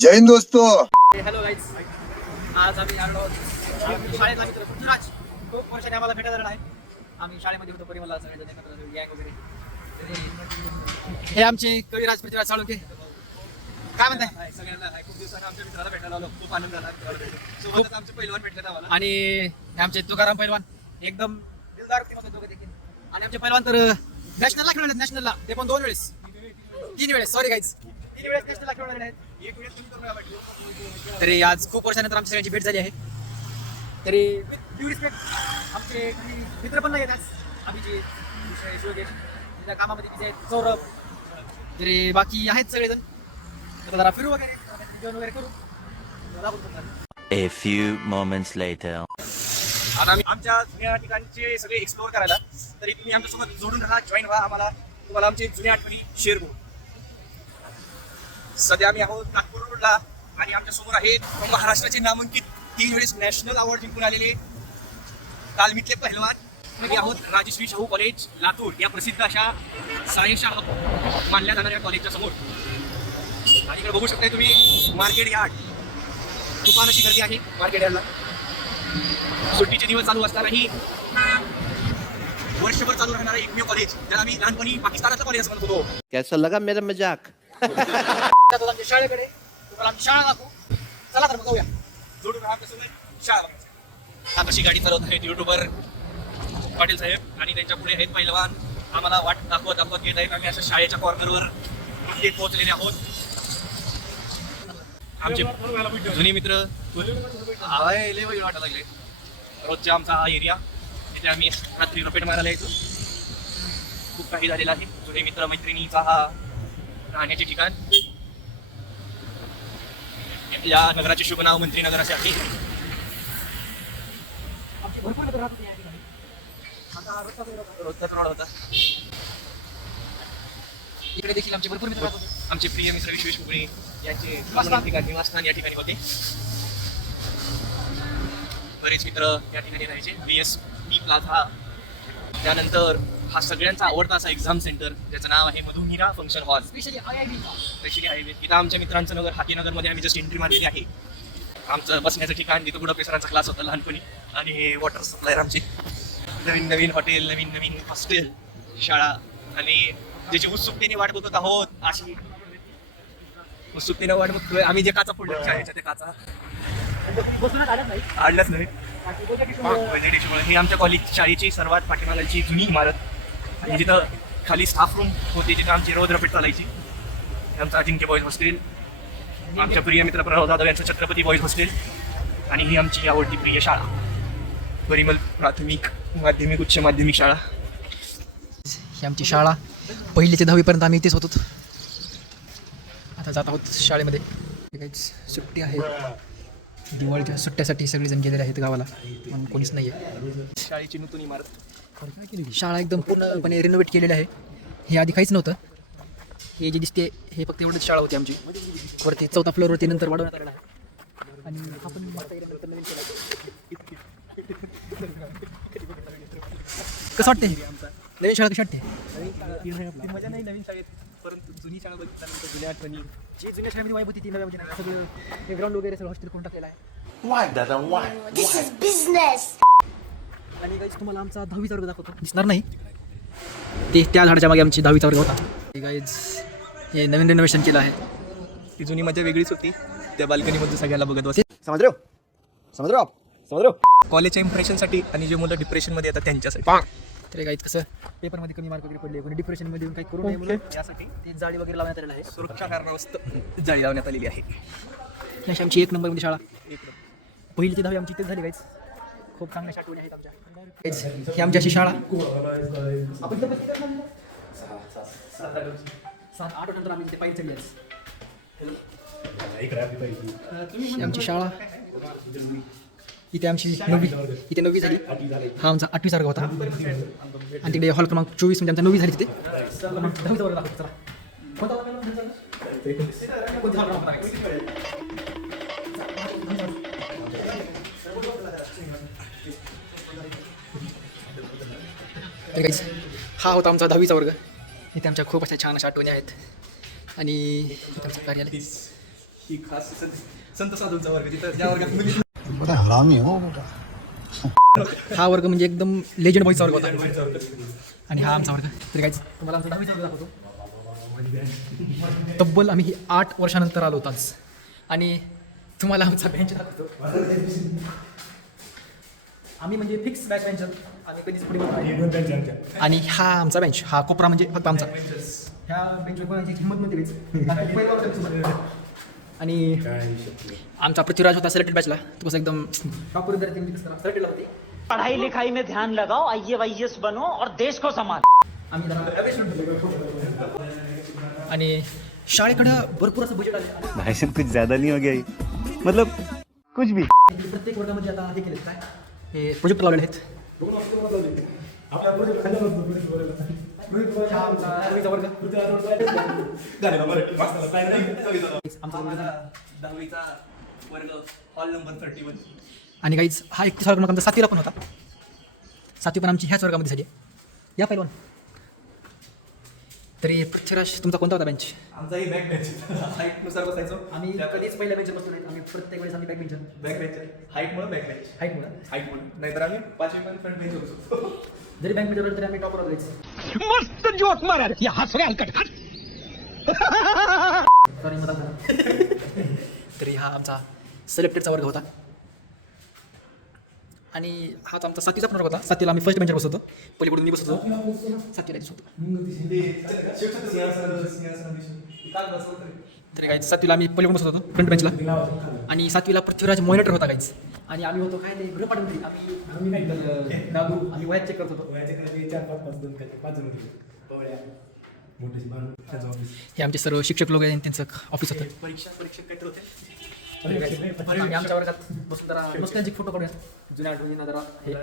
जय हिंद दोस्तों. Hello guys, आज आम्ही आलो शाळेत. आम्ही पृथ्वीराज खूप वर्षाने आम्हाला भेटायला आला आहे. आम्ही शाळेमध्ये होतो परिमला सगळेजण एकत्र गँग वगैरे. हे आमचे कविराज पृथ्वीराज साळुंके. काय म्हणताय? सगळ्यांना खूप दिवसांनी आमच्या मित्राला भेटायला आलो. खूप आनंद झाला. सोबतच आमचे पैलवान भेटले आम्हाला. आणि हे आमचे तुकाराम पैलवान एकदम दिलदार व्यक्तिमत्व दोघे देखील. आणि आमचे पैलवान तर नॅशनलला खेळून आहेत. नॅशनलला ते पण 2 वेळेस 3 वेळेस सॉरी गाईज 3 वेळेस नॅशनलला खेळून आहेत. एक वेळेस तुम्ही करून भेटलो. तरी आज खूप वर्षानंतर आमच्या सगळ्यांची भेट झाली आहे. तरी विथ ड्यू रिस्पेक्ट आमचे काही मित्र पण नाही आहेत आज. अभिजित, विषय, शिवगेश त्या कामामध्ये तिचे आहेत, सौरभ. तरी बाकी आहेत सगळेजण. आता जरा फिरू वगैरे जेवण वगैरे करू. A few moments later. आता आम्ही आमच्या जुन्या ठिकाणचे सगळे एक्सप्लोअर करायला, तरी तुम्ही आमच्यासोबत जोडून राहा, जॉईन व्हा. तुम्हाला आमचे जुन्या आठवणी शेअर करू. सध्या आम्ही आहोत नागपूर रोडला आणि आमच्या समोर आहेत महाराष्ट्राचे नामांकित 3 वेळेस नॅशनल अवॉर्ड जिंकून आलेले तालमीतले पहिलवान. आम्ही आहोत राजश्री शाहू कॉलेज लातूर या प्रसिद्ध अशा सायशाह मानल्या जाणाऱ्या कॉलेजच्या समोर. आणि इकडे बघू शकताय तुम्ही मार्केट यार्ड. तुफान अशी गर्दी आहे मार्केट यार्डला. सुट्टीचे दिवस चालू असतानाही वर्षभर चालू राहणारं एकमेव कॉलेज, ज्याला आम्ही लहानपणी पाकिस्तानातलं कॉलेज असं म्हणत होतो. कैसा लगा मेरा मजाक? आमच्या शाळेकडे तुम्हाला आमची शाळा दाखवू. चला तर मग जाऊया. जोडून राहा आमच्यासोबत शाळा बघायची. आता कशी गाडी चालवत आहेत युट्यूबर पाटील साहेब आणि त्यांच्या पुढे आहेत पहिलवान. आम्हाला वाट दाखवत येत आहेत. आम्ही अशा शाळेच्या कॉर्नरवर पोहोचलेले आहोत. आमचे जुने मित्र लय वेळ वाटायला लागले. रोजचा आमचा हा एरिया, तिथे आम्ही रात्री रोपेट मारायला येतो. खूप काही झालेलं आहे. जुने मित्र मैत्रिणीचा हा राहण्याचे ठिकाण. या नगराचे शुभ नाव मंत्रीनगर असे आहे. आमची भरपूर मित्र राहत होते या ठिकाणी. आता रोजचाच रोड होता. इकडे देखील आमचे भरपूर मित्र राहत होते. आमचे प्रिय मित्र विश्वेश कुकडे यांचे निवासस्थान या ठिकाणी होते. बरेच मित्र या ठिकाणी राहायचे. VSP plaza. त्यानंतर हा सगळ्यांचा आवडता असा एक्झाम सेंटर, ज्याचं नाव आहे मधुमिरा फंक्शन हॉल. Specially IIB. इथं आमच्या मित्रांचं नगर हातीनगरमध्ये आम्ही जस्ट एंट्री मारलेली आहे. आमचं बसण्याचं ठिकाण, तिथं पुढं पेसरांचा क्लास होता लहानपणी. आणि हे वॉटर सप्लायर आमचे. नवीन नवीन हॉटेल, नवीन नवीन हॉस्टेल, शाळा. आणि ज्याची उत्सुकतेने वाट बघत आहोत, अशी उत्सुकतेने वाट बघतोय आम्ही. जे काचा फोडल्या शाळेच्या ते काचा आडल्याच नाही. ही आमच्या कॉलेज शाळेची सर्वात पाठीमागाची जुनी इमारत, आणि जिथं खाली स्टाफ रूम होती, जिथं आमची रोज रपेट चालायची. आमचं अजिंक्य बॉईज हॉस्टेल, आमच्या प्रिय मित्र प्रभाव जाधव यांचं छत्रपती बॉईज हॉस्टेल. आणि ही आमची आवडती प्रिय शाळा, परिमल प्राथमिक माध्यमिक उच्च माध्यमिक शाळा. ही आमची शाळा 1ली ते 10वी आम्ही इथेच होतो. आता जात आहोत शाळेमध्ये. सुट्टी आहे, दिवाळीच्या सुट्ट्यासाठी सगळेजण गेलेले आहेत गावाला, म्हणून कोणीच नाही आहे. शाळेची नूतन इमारत. काय केली शाळा एकदम पूर्णपणे रिनोव्हेट केलेली आहे. हे आधी काहीच नव्हतं. हे जे दिसते हे फक्त एवढीच शाळा होती आमची. वरती 4थ्या फ्लोअरवरती नंतर वाढवण्यात आलेला आहे. आणि हा पण नंतर नवीन केला. कसं वाटते नवीन शाळा? कशी वाटते? मजा नाही नवीन शाळेत, परंतु जुनी शाळा बघितल्यानंतर जुन्या आठवणी. जी जुन्या शाळेमध्ये वाईब होती ती नव्या म्हणजे सगळं हे ग्राउंड वगैरे सगळं हॉस्टेल करून टाकलेलं आहे. Why, Dada? Why? This is business. आणि गाईज तुम्हाला आमचा 10वीचा वर्ग दाखवतो. दिसणार नाही ते, त्या झाडाच्या मागे आमची 10वीचा वर्ग होता. गाईज हे नवीन रिनोव्हेशन केलं आहे. ती जुनी मजा वेगळीच होती. त्या बाल्कनीमध्ये सगळ्याला बघत बस. समझ रहे हो. कॉलेजच्या इम्प्रेशनसाठी आणि जे मुलं डिप्रेशनमध्ये येतात त्यांच्यासाठी. तर गाईज कसं पेपरमध्ये कमी मार्क वगैरे पडले, कोणी डिप्रेशनमध्ये येऊन काही करू नये म्हणून यासाठी ती जाळी वगैरे लावण्यात आलेलं आहे. सुरक्षा कारणास्तव जाळी लावण्यात आलेली आहे. अशी आमची 1 नंबरमध्ये शाळा. 1ली ते 10वी आमची इथेच झाली गाईज. खूप चांगल्या आठवणी आहेत आमच्या. गाईज ही आमची अशी शाळा. आपण 7-8 नंतर आम्ही तिथे पायी चढली आहे. ही आमची शाळा. इथे आमची 9वी झाली. हा आमचा 8वीचा वर्ग होता. आणि तिकडे हॉल क्रमांक 24 म्हणजे आमचा 9वी झाली तिथे. मग 10वीचा वर्ग दाखवतो. चला कोणता हा होता आमचा 10वीचा वर्ग. इथे आमच्या खूप अशा छान अशा आठवणी आहेत. आणि इथे आमचं कार्यालय. ही खास संत साधूंचा वर्ग तिथं ज्या वर्गात मुली बड़ा हरामी हो बेटा. हा वर्ग म्हणजे एकदम लेजंड बॉईजचा वर्ग होता आणि हा आमचा वर्ग. तरी काहीच तुम्हाला आमचा 10वीचा वर्ग दाखवतो. तब्बल आम्ही 8 वर्षानंतर आलो होतो आज आणि तुम्हाला आमचा बेंच दाखवतो. आम्ही म्हणजे फिक्स बॅक बेंचर, आम्ही कधीच पुढे बसलो नाही. आणि हा आमचा बेंच, हा कोपरा म्हणजे फक्त आमचा. ह्या बेंचवर कोणाची हिंमत नव्हती काहीच. पहिला वर्ग आमचा. आणि आमचा पृथ्वीराज होता सिलेक्टेड बॅचला. तो कसं एकदम टॉपर विद्यार्थी सिलेक्टेडला होती. पढ़ाई लिखाई में ध्यान लगाओ, IAS बनो और देश को संभालो. आम्ही आणि शाळेकडं भरपूर असं बजेट आले. भाई साहब कुछ ज्यादा नहीं हो गया ये? मतलब कुछ भी. प्रत्येक वर्गामध्ये आता हे केले काय हे प्रोजेक्ट लावलेले आहेत. हा आमचा 10वीचा वर्ग. दहावीचा वर्ग हॉल नंबर 31. आणि काहीच हा 31 वर्ग आमचा 7वीला पण होता. 7वी पण आमची ह्याच वर्गामध्ये झाली. या पहिलवान. तरी पृथ्वीराज तुमचा कोणता होता बेंच? आमचाही बॅक बेंच हाईटनुसार बसायचो आम्ही कधीच पहिल्या बेंचवर बसलो नाही. आम्ही प्रत्येक वेळेस आम्ही बॅक बेंचर. बॅक बेंच हाईटमुळे बॅक बेंच हाईटमुळे नाहीतर आम्ही 5वी पण फ्रंट बेंच होतो. जरी बँक बेंचवर तरी आम्ही टॉपर व्हायचं. सॉरी मला तरी हा आमचा सिलेक्टेडचा वर्ग होता. आणि हाच आमचा 7वीचा पण वर्ग होता. 7वीला आम्ही फर्स्ट बेंचवर बसत होतो. पलीकडून मी बसत होतो. 7वीला दिसत होतो. तरी काहीच 7वीला आम्ही पलीकडून बसत होतो फ्रंट बेंचला. आणि 7वीला पृथ्वीराज मॉनिटर होता काहीच. आणि आम्ही होतो काय नाही गृहपाठवली. आम्ही दादू आम्ही वयात चेक करत होतो. हे आमचे सर्व शिक्षक लोक आहेत, त्यांचं ऑफिस होतं. परीक्षक काहीतरी होते. आम्ही आमच्या वर्गात बसून जरा मस्त त्यांचे फोटो काढूया जुन्या आठवणींना जरा हे.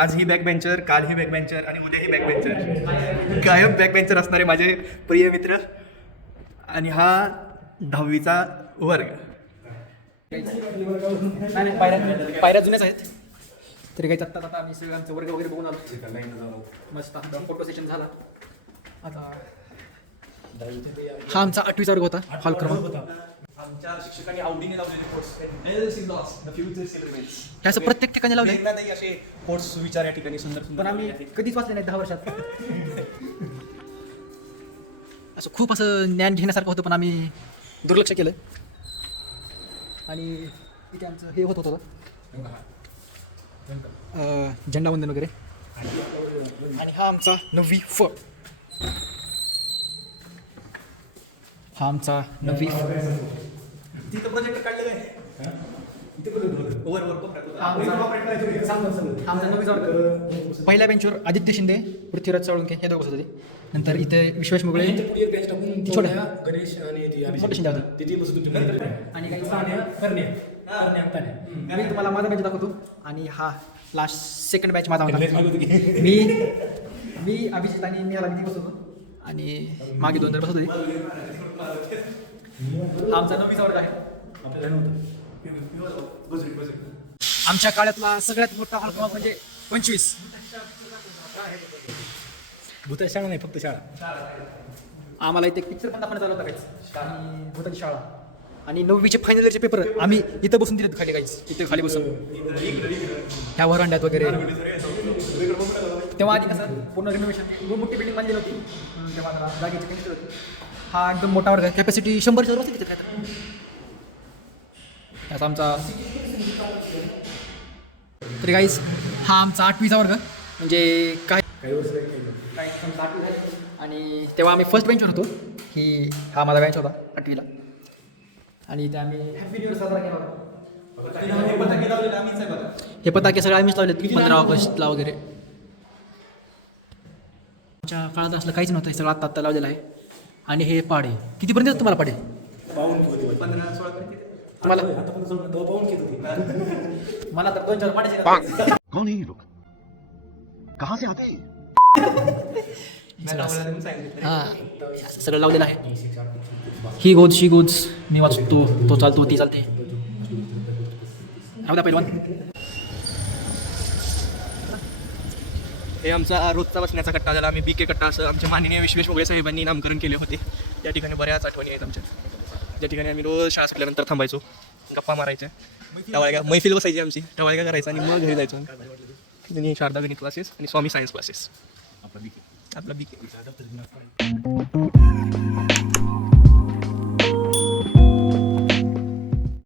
आज ही बॅक बेंचर, काल ही बॅक बेंचर आणि उद्या ही बॅक बेंचर, कायम बॅक बेंचर असणारे माझे प्रिय मित्र. आणि हा 10वीचा वर्ग. पायऱ्या जुन्याच आहेत. तरी काही आत्ता आता आम्ही सगळं आमचा वर्ग वगैरे बघून आलो. मस्त आमचा फोटो सेशन झाला. आता हा आमचा 8वीचा वर्ग होता. हॉल क्रमांक. आमच्या शिक्षकांनी आवडीने लावलेले कोर्स हे असं प्रत्येक ठिकाणी लावले. असे कोर्स विचार या ठिकाणी सुंदर पण सुंदर आम्ही कधीच वाचले नाही 10 वर्षात. असं खूप असं ज्ञान घेण्यासारखं होतं पण आम्ही दुर्लक्ष केलं. आणि इथे आमचं हे होत होतं झेंडावंदन वगैरे. आणि हा आमचा 9वी फ. हा आमचा 9वी फ. तिथं प्रोजेक्ट काढलेलं आहे. आमचा 9वीचा वर्ग. पहिल्या बेंचवर आदित्य शिंदे, पृथ्वीराज चौळुंके हे दोघं बसत होते. नंतर इथे विश्वेश मुगळे छोटे मोठे शिंदे होते. आणि काही मी तुम्हाला माझा बेंच दाखवतो. आणि हा लास्ट सेकंड बॅच माझा होता. मी अभिजित आणि मी ह्याला बसत होतो. आणि मागे 2 जण बसत होते. हा आमचा 9वीचा वर्ग आहे. आमच्या काळातला सगळ्यात मोठा हॉल क्रमांक म्हणजे 25. भूताची शाळा नाही, फक्त शाळा. आम्हाला इथे पिक्चर पण दाखवण्यात आला होता काहीच. आणि भूताची शाळा. आणि 9वीचे फायनल इयरचे पेपर आम्ही इथं बसून दिलेत खाली काहीच. इथे खाली बसून ह्या वरांड्यात वगैरे. तेव्हा आधी कसं पूर्ण रिनोव्हेशन मोठी बिल्डिंग बांधली होती. तेव्हा जरा जागेची कमी होती. हा एकदम मोठा वर्ग आहे. कॅपॅसिटी 100 बसते तिथे काय. त्याचा आमचा तरी काहीच हा आमचा 8वीचा वर्ग. म्हणजे काय आमचा 8वी झाली. आणि तेव्हा आम्ही फर्स्ट बेंचवर होतो. हा माझा बेंच होता 8वीला. आणि इथे आम्ही हॅपी न्यू इयर साजरा केला होता. हे पताके सगळे आम्हीच लावलेत 15 ऑगस्टला वगैरे. आमच्या काळात असलं काहीच नव्हतं. हे सगळं आत्ता लावलेलं आहे. आणि हे पाडे कितीपर्यंत तुम्हाला पाडे? 15-16 तुम्हाला मला तर 2-4 पाडे. कौन है ये लोग? कहाँ से आते हैं? हां असं सगळं लावलेलं आहे. ही गोज शी गोज मी वाचतो, तो चालतो ती चालते. राहू द्या पहिलवान. हे आमचा रोजचा बसण्याचा कट्टा झाला. आम्ही BK कट्टा असं आमच्या माननीय विश्वेश मुगळे साहेबांनी नामकरण केले होते. या ठिकाणी बऱ्याच आठवणी आहेत आमच्या. ज्या ठिकाणी आम्ही रोज शाळा सुटल्यानंतर थांबायचो, गप्पा मारायच्या, टवाळ्या मैफिल बसायची आमची, टवाळ्या करायचा आणि मग घरी जायचो. आणि शारदा गणित क्लासेस आणि स्वामी सायन्स क्लासेस. आपला बीके